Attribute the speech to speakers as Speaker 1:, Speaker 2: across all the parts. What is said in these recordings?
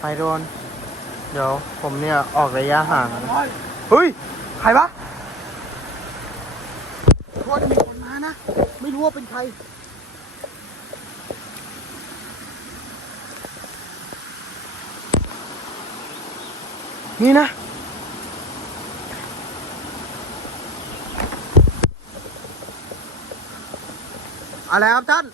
Speaker 1: ไปโดน เดี๋ยวผมเนี่ยออกระยะห่างนะเฮ้ย ใครวะโทษมีคนมานะ ไม่รู้ว่าเป็นใคร นี่นะอะไรครับท่าน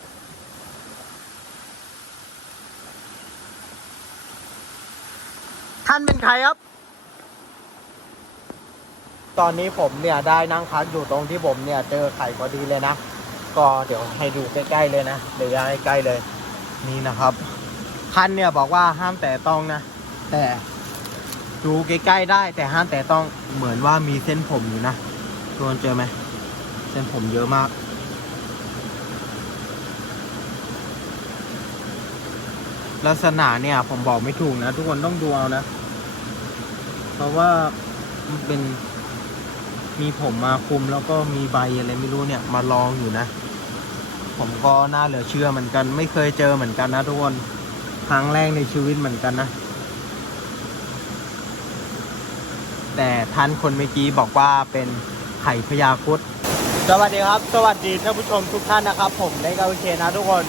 Speaker 1: านเป็นใครครับ ตอนนี้ผมเนี่ยได้นั่งพักอยู่ตรงที่ผมเนี่ยเจอไข่พอดีเลยนะ ก็เดี๋ยวให้ดูใกล้ๆเลยนะเดี๋ยวย้ายใกล้เลย นี่นะครับท่านเนี่ยบอกว่าห้ามแต่ต้องนะ แต่ดูใกล้ๆได้ แต่ห้ามแต่ต้องเหมือนว่ามีเส้นผมอยู่นะทุกคนเจอไหมเส้นผมเยอะมากลักษณะเนี่ยผมบอกไม่ถูกนะ ทุกคนต้องดูเอานะ เพราะว่ามันเป็นมีผมมาคุมแล้วก็มีใบอะไรไม่รู้เนี่ยมาลองอยู่นะ ผมก็น่าเหลือเชื่อเหมือนกัน ไม่เคยเจอเหมือนกันนะทุกคนครั้งแรกในชีวิตเหมือนกันนะ แต่ท่านคนเมื่อกี้บอกว่าเป็นไข่พยาครุดสวัสดีครับ สวัสดีท่านผู้ชมทุกท่านนะครับ ผมได้กาวิเชนะทุกคน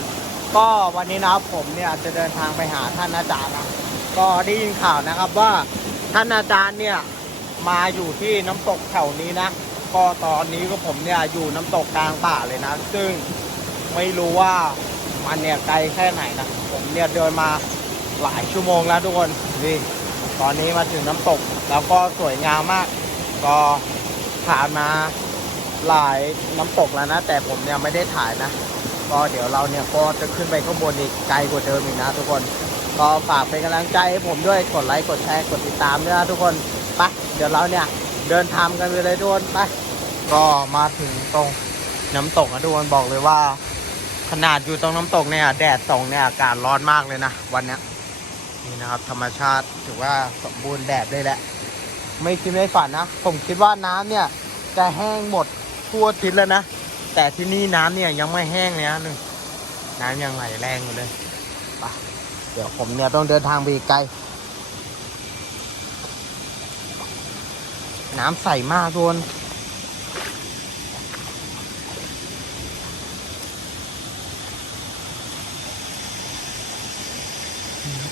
Speaker 1: ก็วันนี้นะครับผมเนี่ยจะเดินทางไปหาท่านอาจารย์นะก็ได้ยินข่าวนะครับว่า ท่านอาจารย์เนี่ยมาอยู่ที่น้ำตกแถวนี้นะ ก็ตอนนี้ก็ผมเนี่ยอยู่น้ำตกกลางป่าเลยนะ ซึ่งไม่รู้ว่ามันเนี่ยไกลแค่ไหนนะ ผมเนี่ยเดินมาหลายชั่วโมงแล้วทุกคนนี่ตอนนี้มาถึงน้ำตกแล้วก็สวยงามมาก ก็ผ่านมาหลายน้ำตกแล้วนะ แต่ผมเนี่ยไม่ได้ถ่ายนะ ก็เดี๋ยวเราเนี่ยก็จะขึ้นไปข้างบนอีกไกลกว่าเดิมอีกนะทุกคน ก็ฝากเป็นกำลังใจให้ผมด้วยกดไลค์กดแชร์กดติดตามด้วยนะทุกคนไปเดี๋ยวเราเนี่ยเดินทางกันไปเลยทุกคนไปก็มาถึงตรงน้ำตกนะทุกคนบอกเลยว่า ขนาดอยู่ตรงน้ำตกเนี่ยแดดส่องเนี่ยอากาศร้อนมากเลยนะวันเนี้ยนี่นะครับ ธรรมชาติถือว่าสมบูรณ์แบบเลยแหละ ไม่คิดไม่ฝันนะ ผมคิดว่าน้ำเนี่ยจะแห้งหมดทั่วทิศแล้วนะ แต่ที่นี่น้ำเนี่ยยังไม่แห้งเลยนะนึงน้ำยังไหลแรงอยู่เลยไป ดี๋ยวผมเนี่ยต้องเดินทางไปไกล น้ำใสมากทุกคน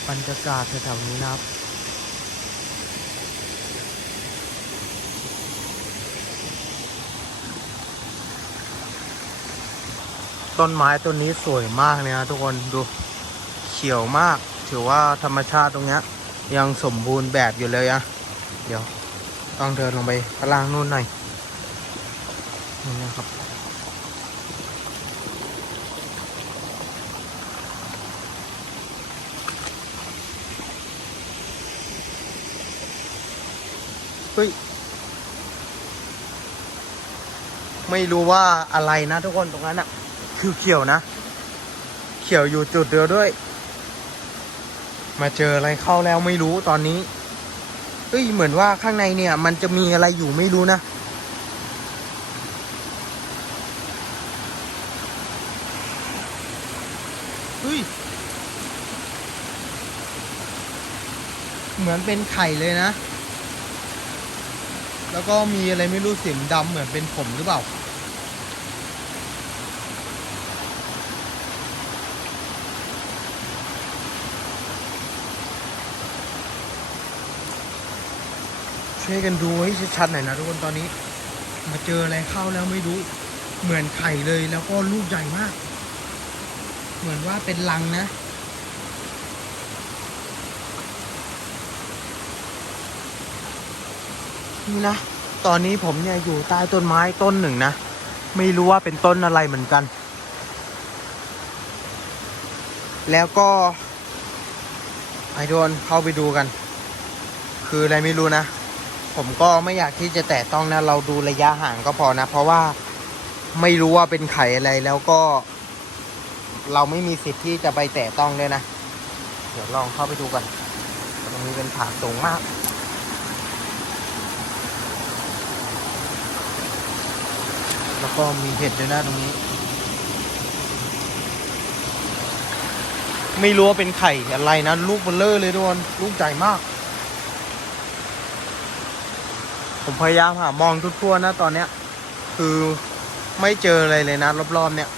Speaker 1: บรรยากาศแถวๆนี้นะครับต้นไม้ต้นนี้สวยมากเลยนะทุกคนดู ขียวมาก ถือว่าธรรมชาติตรงเนี้ย ยังสมบูรณ์แบบอยู่เลยอะเดี๋ยวต้องเดินลงไปข้างล่างนู่นหน่อยนี่นะครับเฮ้ยไม่รู้ว่าอะไรนะทุกคนตรงนั้นอะคือเขียวนะ เขียวอยู่จุดเดียวด้วย มาเจออะไรเข้าแล้วไม่รู้ตอนนี้เฮ้ยเหมือนว่าข้างในเนี่ย มันจะมีอะไรอยู่ไม่รู้นะเฮ้ยเหมือนเป็นไข่เลยนะ แล้วก็มีอะไรไม่รู้สีดำเหมือนเป็นผมหรือเปล่า ช่วยกันดูให้ชัดๆหน่อยนะทุกคนตอนนี้ มาเจออะไรเข้าแล้วไม่รู้ เหมือนไข่เลยแล้วก็ลูกใหญ่มาก เหมือนว่าเป็นลังนะนี่นะ ตอนนี้ผมเนี่ยอยู่ใต้ต้นไม้ต้นหนึ่งนะ ไม่รู้ว่าเป็นต้นอะไรเหมือนกัน แล้วก็ไอโดนเข้าไปดูกัน คืออะไรไม่รู้นะ ผมก็ไม่อยากที่จะแตะต้องนะ เราดูระยะห่างก็พอนะ เพราะว่าไม่รู้ว่าเป็นไข่อะไรแล้วก็ เราไม่มีสิทธิ์ที่จะไปแตะต้องเลยนะ เดี๋ยวลองเข้าไปดูกันตรงนี้เป็นผาสูงมากแล้วก็มีเห็ดด้วยนะตรงนี้ ไม่รู้ว่าเป็นไข่อะไรนะ ลูกเบลเลอร์เลยทุกคนลูกใหญ่มาก ผมพยายามหามองทั่วๆนะตอนเนี้ย คือไม่เจออะไรเลยนะ รอบๆ เนี่ย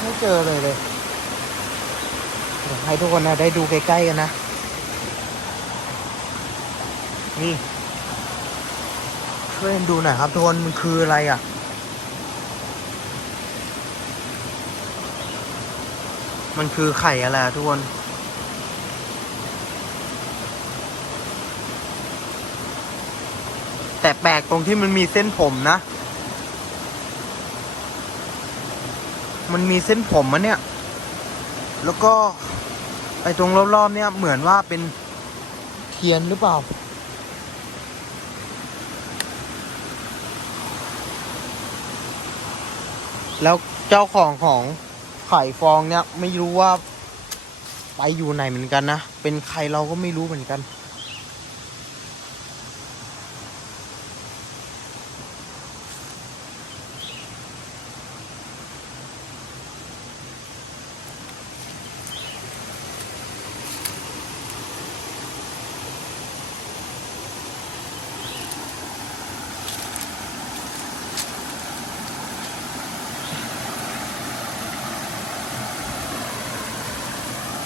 Speaker 1: ไม่เจอเลยเลยเดี๋ยวให้ทุกคนนะได้ดูใกล้ๆกันนะ นี่ช่วยกันดูหน่อยครับทุกคนมันคืออะไรอะ มันคือไข่อะไรทุกคนแต่แปลกตรงที่มันมีเส้นผมนะ มันมีเส้นผมมันเนี่ย แล้วก็ไอ้ตรงรอบๆเนี่ยเหมือนว่าเป็นเทียนหรือเปล่า แล้วเจ้าของของ ไข่ฟองเนี่ยไม่รู้ว่าไปอยู่ไหนเหมือนกันนะ เป็นใครเราก็ไม่รู้เหมือนกัน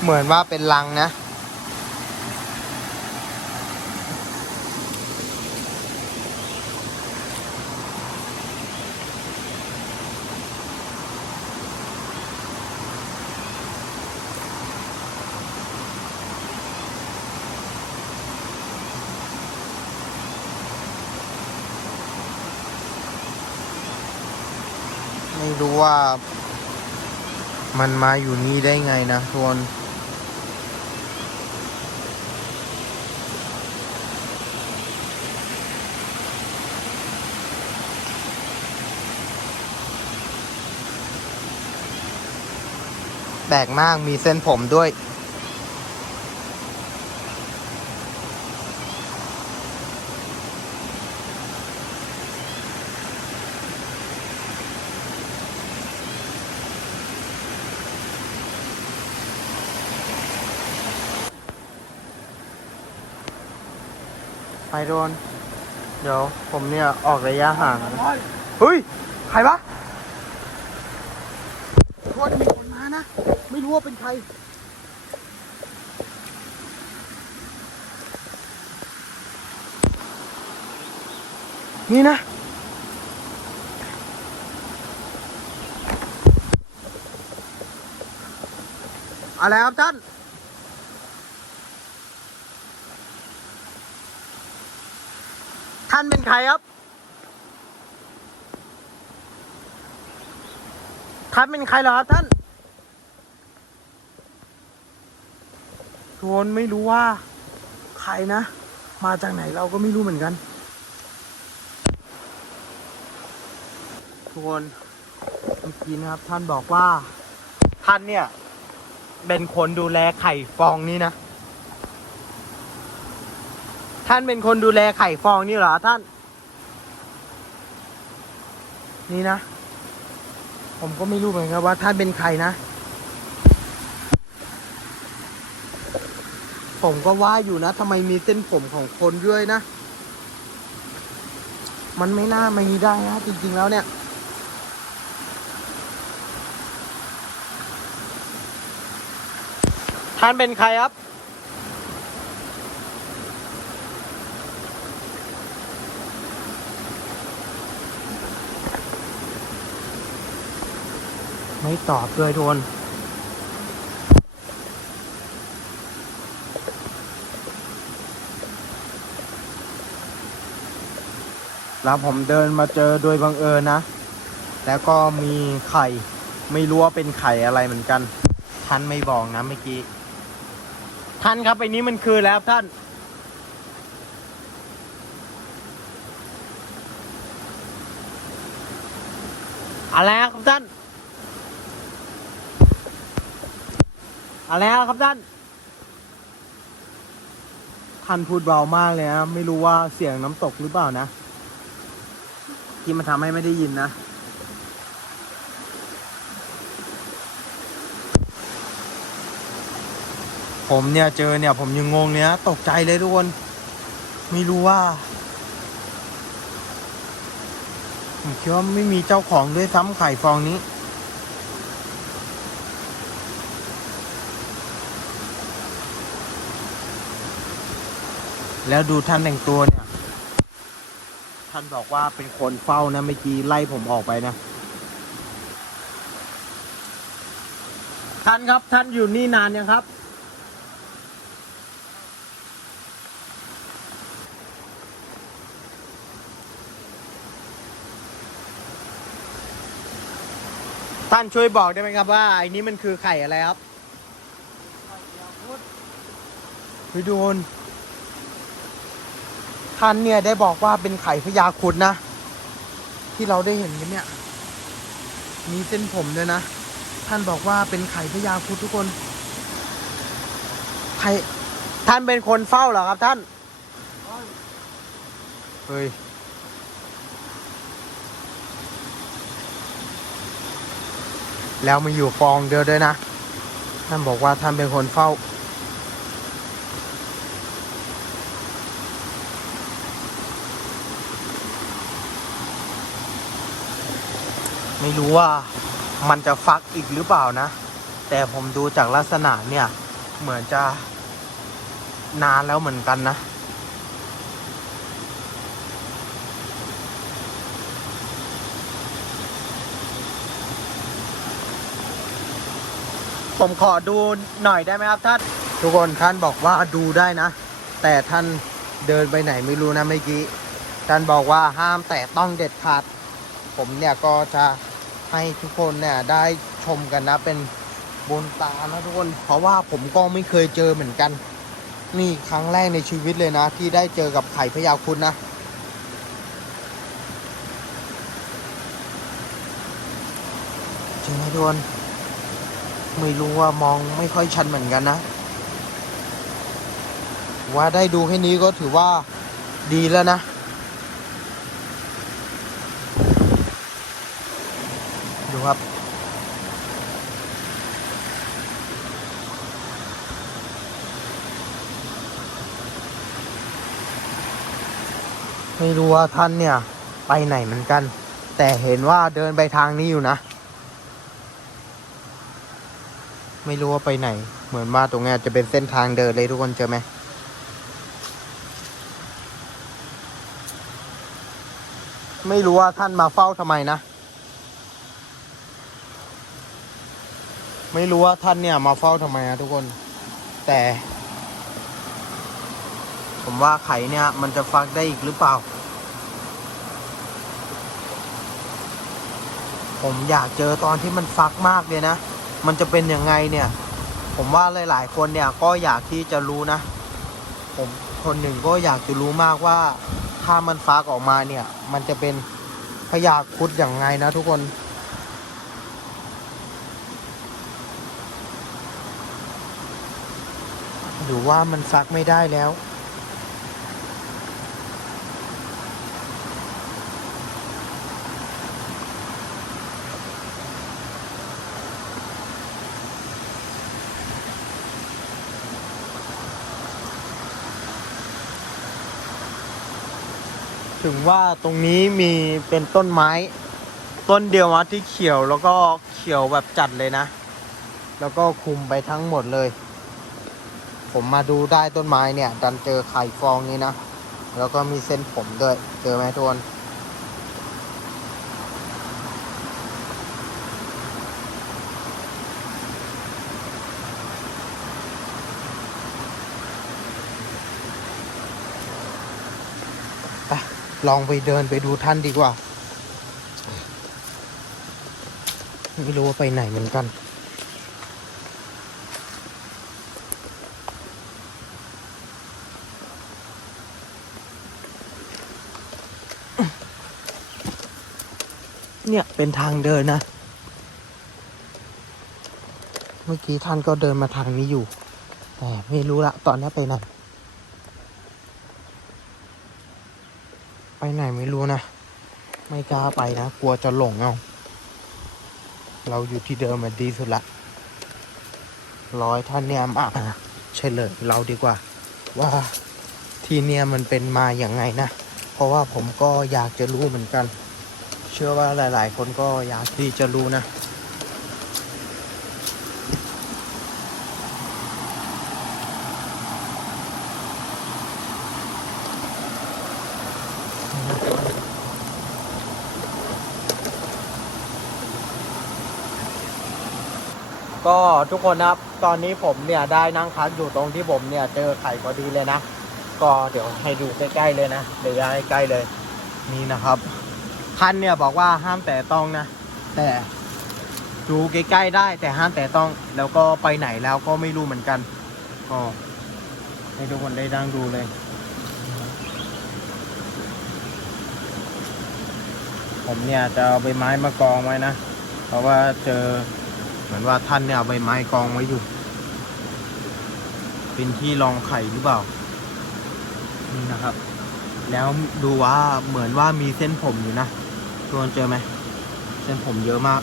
Speaker 1: เหมือนว่าเป็นรังนะ ไม่รู้ว่ามันมาอยู่นี่ได้ไงนะทุกคน แปลกมากมีเส้นผมด้วย ไปโดน เดี๋ยวผมเนี่ยออกระยะห่างนะเฮ้ย ใครวะ โทษมีค นะ ไม่รู้ว่าเป็นใคร นี่นะ อะไรครับท่านท่านเป็นใครครับ ท่านเป็นใครเหรอครับท่านทุก คนไม่รู้ว่าใครนะ มาจากไหนเราก็ไม่รู้เหมือนกัน ทุกคนเมื่อกี้นะครับ ท่านบอกว่า ท่านเนี่ย เป็นคนดูแลไข่ฟองนี้นะ ท่านเป็นคนดูแลไข่ฟองนี่เหรอท่าน นี่นะ ผมก็ไม่รู้เหมือนกันว่าท่านเป็นใครนะ ผมก็ว่าอยู่นะทำไมมีเส้นผมของคนด้วยนะ มันไม่น่ามีได้นะจริง ๆ แล้วเนี่ย ท่านเป็นใครครับ ไม่ตอบด้วยทุกคน แล้วผมเดินมาเจอโดยบังเอิญนะ แล้วก็มีไข่ ไม่รู้ว่าเป็นไข่อะไรเหมือนกัน ท่านไม่บอกนะเมื่อกี้ ท่านครับไอ้นี้มันคือแล้วท่าน อะไรครับท่าน อะไรครับท่าน ท่านพูดเบามากเลยนะ ไม่รู้ว่าเสียงน้ำตกหรือเปล่านะ ที่มันทำให้ไม่ได้ยินนะ ผมเนี่ยเจอเนี่ย ผมยังงงเนี่ยตกใจเลยทุกคน ไม่รู้ว่า ผมคิดว่าไม่มีเจ้าของด้วยซ้ำไข่ฟองนี้แล้วดูท่านแต่งตัวเนี่ย ท่านบอกว่าเป็นคนเฝ้านะเมื่อกี้ไล่ผมออกไปนะ ท่านครับท่านอยู่นี่นานยังครับ ท่านช่วยบอกได้ไหมครับว่าไอ้นี้มันคือไข่อะไรครับพี่โดน ท่านเนี่ยได้บอกว่าเป็นไข่พญาคุดนะ ที่เราได้เห็นกันเนี่ย มีเส้นผมด้วยนะ ท่านบอกว่าเป็นไข่พญาคุดทุกคนไข่ท่านเป็นคนเฝ้าเหรอครับท่านเฮ้ยแล้วมาอยู่ฟองเดียวด้วยนะ ท่านบอกว่าท่านเป็นคนเฝ้า ไม่รู้ว่ามันจะฟักอีกหรือเปล่านะ แต่ผมดูจากลักษณะเนี่ย เหมือนจะนานแล้วเหมือนกันนะ ผมขอดูหน่อยได้ไหมครับท่าน ทุกคนท่านบอกว่าดูได้นะ แต่ท่านเดินไปไหนไม่รู้นะเมื่อกี้ ท่านบอกว่าห้ามแต่ต้องเด็ดขาด ผมเนี่ยก็จะ ให้ทุกคนเนี่ยได้ชมกันนะ เป็นบนตานะทุกคน เพราะว่าผมก็ไม่เคยเจอเหมือนกัน นี่ครั้งแรกในชีวิตเลยนะ ที่ได้เจอกับไข่พยาครุดนะจริงไหมทุกคนไม่รู้ว่ามองไม่ค่อยชัดเหมือนกันนะ ว่าได้ดูแค่นี้ก็ถือว่าดีแล้วนะ ไม่รู้ว่าท่านเนี่ย ไปไหนเหมือนกัน แต่เห็นว่าเดินไปทางนี้อยู่นะ ไม่รู้ว่าไปไหน เหมือนว่าตรงนี้จะเป็นเส้นทางเดินเลยทุกคนเจอไหมไม่รู้ว่าท่านมาเฝ้าทำไมนะ ไม่รู้ว่าท่านเนี่ยมาเฝ้าทำไมนะทุกคน แต่ ผมว่าไข่เนี่ยมันจะฟักได้อีกหรือเปล่า ผมอยากเจอตอนที่มันฟักมากเลยนะ มันจะเป็นยังไงเนี่ย ผมว่าหลาย ๆ คนเนี่ยก็อยากที่จะรู้นะ ผมคนหนึ่งก็อยากจะรู้มากว่าถ้ามันฟักออกมาเนี่ย มันจะเป็นพยาคุดอย่างไงนะทุกคนหรือว่ามันฟักไม่ได้แล้ว ถึงว่าตรงนี้มีเป็นต้นไม้ ต้นเดียวนะที่เขียวแล้วก็เขียวแบบจัดเลยนะ แล้วก็คุมไปทั้งหมดเลย ผมมาดูได้ต้นไม้เนี่ย ดันเจอไข่ฟองนี้นะ แล้วก็มีเส้นผมด้วย เจอไหมทุกคน ลองไปเดินไปดูท่านดีกว่า ไม่รู้ว่าไปไหนเหมือนกัน เนี่ยเป็นทางเดินนะ เมื่อกี้ท่านก็เดินมาทางนี้อยู่ แต่ไม่รู้ละตอนนี้ไปไหน ไปไหนไม่รู้นะ ไม่กล้าไปนะ กลัวจะหลงเอาเราอยู่ที่เดิมมันดีสุดละร้อยท่านเนี่ยมาเฉลยเราดีกว่า ว่าที่เนี่ยมันเป็นมาอย่างไงนะ เพราะว่าผมก็อยากจะรู้เหมือนกัน เชื่อว่าหลาย ๆ คนก็อยากที่จะรู้นะ ก็ทุกคนนะครับตอนนี้ผมเนี่ยได้นั่งพักอยู่ตรงที่ผมเนี่ยเจอไข่พอดีเลยนะ ก็เดี๋ยวให้ดูใกล้ๆเลยนะเดี๋ยวย้ายใกล้เลยนี่นะครับท่านเนี่ยบอกว่าห้ามแต่ต้องนะ แต่ดูใกล้ๆได้แต่ห้ามแต่ต้องแล้วก็ไปไหนแล้วก็ไม่รู้เหมือนกันก็ให้ทุกคนได้ดังดูเลย ผมเนี่ยจะเอาใบไม้มากองไว้นะ เพราะว่าเจอ เหมือนว่าท่านเนี่ยเอาใบไม้กองไว้อยู่ เป็นที่รองไข่หรือเปล่า นี่นะครับ แล้วดูว่าเหมือนว่ามีเส้นผมอยู่นะทุกคนเจอไหม เส้นผมเยอะมาก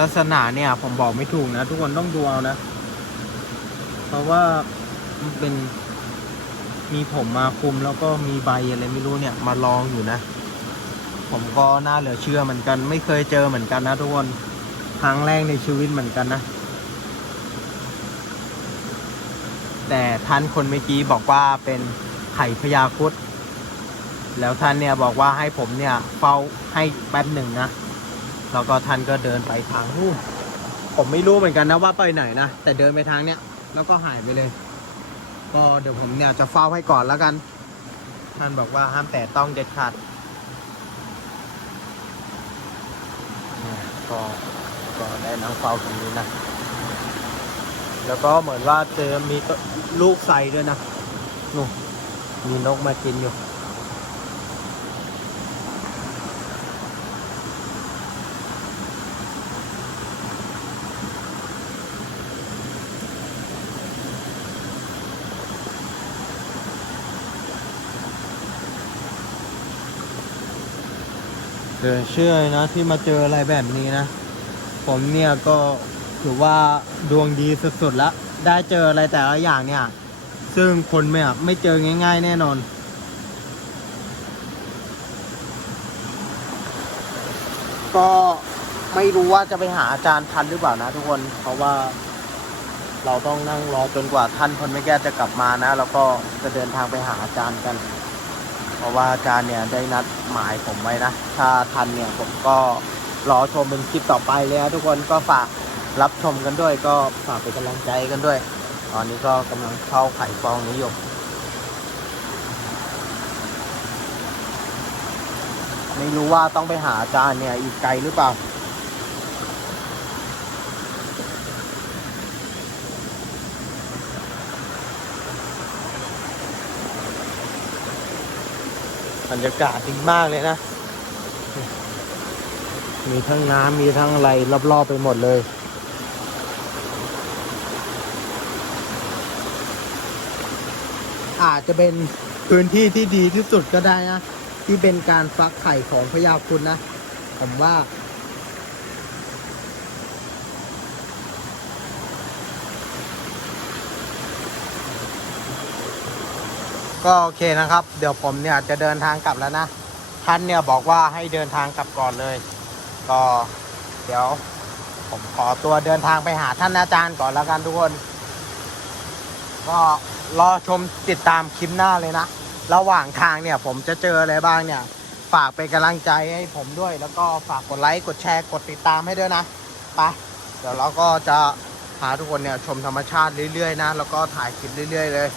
Speaker 1: ลักษณะเนี่ย ผมบอกไม่ถูกนะ ทุกคนต้องดูเอานะ เพราะว่ามันเป็นมีผมมาคุมแล้วก็มีใบอะไรไม่รู้เนี่ย มาลองอยู่นะ ผมก็น่าเหลือเชื่อเหมือนกัน ไม่เคยเจอเหมือนกันนะทุกคนครั้งแรกในชีวิตเหมือนกันนะ แต่ท่านคนเมื่อกี้บอกว่าเป็นไข่พญาคุดแล้วท่านเนี่ยบอกว่าให้ผมเนี่ยเฝ้าให้แป๊บหนึ่งนะแล้วก็ท่านก็เดินไปทางนู้นผมไม่รู้เหมือนกันนะว่าไปไหนนะแต่เดินไปทางเนี้ยแล้วก็หายไปเลย ก็เดี๋ยวผมเนี่ยจะเฝ้าให้ก่อนแล้วกัน ท่านบอกว่าห้ามแต่ต้องเด็ดขาด เนี่ย ก็ก็ได้นั่งเฝ้าตรงนี้นะ แล้วก็เหมือนว่าเจอมีลูกใส่ด้วยนะนู่นมีนกมากินอยู่ เกิดเชื่อเลยนะที่มาเจออะไรแบบนี้นะ ผมเนี่ยก็ถือว่าดวงดีสุดๆแล้วได้เจออะไรแต่ละอย่างเนี่ย ซึ่งคนไม่ไม่เจอง่าย ๆ แน่นอน ก็ไม่รู้ว่าจะไปหาอาจารย์ทันหรือเปล่านะทุกคน เพราะว่าเราต้องนั่งรอจนกว่าท่านคนไม่แก้จะกลับมานะ แล้วก็จะเดินทางไปหาอาจารย์กัน เพราะว่าอาจารย์เนี่ยได้นัดหมายผมไว้นะ ถ้าทันเนี่ยผมก็รอชมเป็นคลิปต่อไปเลยนะทุกคนก็ฝากรับชมกันด้วย ก็ฝากเป็นกำลังใจกันด้วย ตอนนี้ก็กำลังเข้าไข่ฟองนี้อยู่ไม่รู้ว่าต้องไปหาอาจารย์เนี่ยอีกไกลหรือเปล่า บรรยากาศดีมากเลยนะ มีทั้งน้ำมีทั้งอะไรรอบๆไปหมดเลยอาจจะเป็นพื้นที่ที่ดีที่สุดก็ได้นะ ที่เป็นการฟักไข่ของพญาคุณนะ ผมว่า ก็โอเคนะครับ เดี๋ยวผมเนี่ยจะเดินทางกลับแล้วนะท่านเนี่ยบอกว่าให้เดินทางกลับก่อนเลย ก็เดี๋ยวผมขอตัวเดินทางไปหาท่านอาจารย์ก่อนแล้วกันทุกคน ก็รอชมติดตามคลิปหน้าเลยนะ ระหว่างทางเนี่ยผมจะเจออะไรบ้างเนี่ย ฝากเป็นกำลังใจให้ผมด้วย แล้วก็ฝากกดไลค์ กดแชร์ กดติดตามให้ด้วยนะ ไป เดี๋ยวเราก็จะพาทุกคนเนี่ยชมธรรมชาติเรื่อยๆนะ แล้วก็ถ่ายคลิปเรื่อย ๆ เลย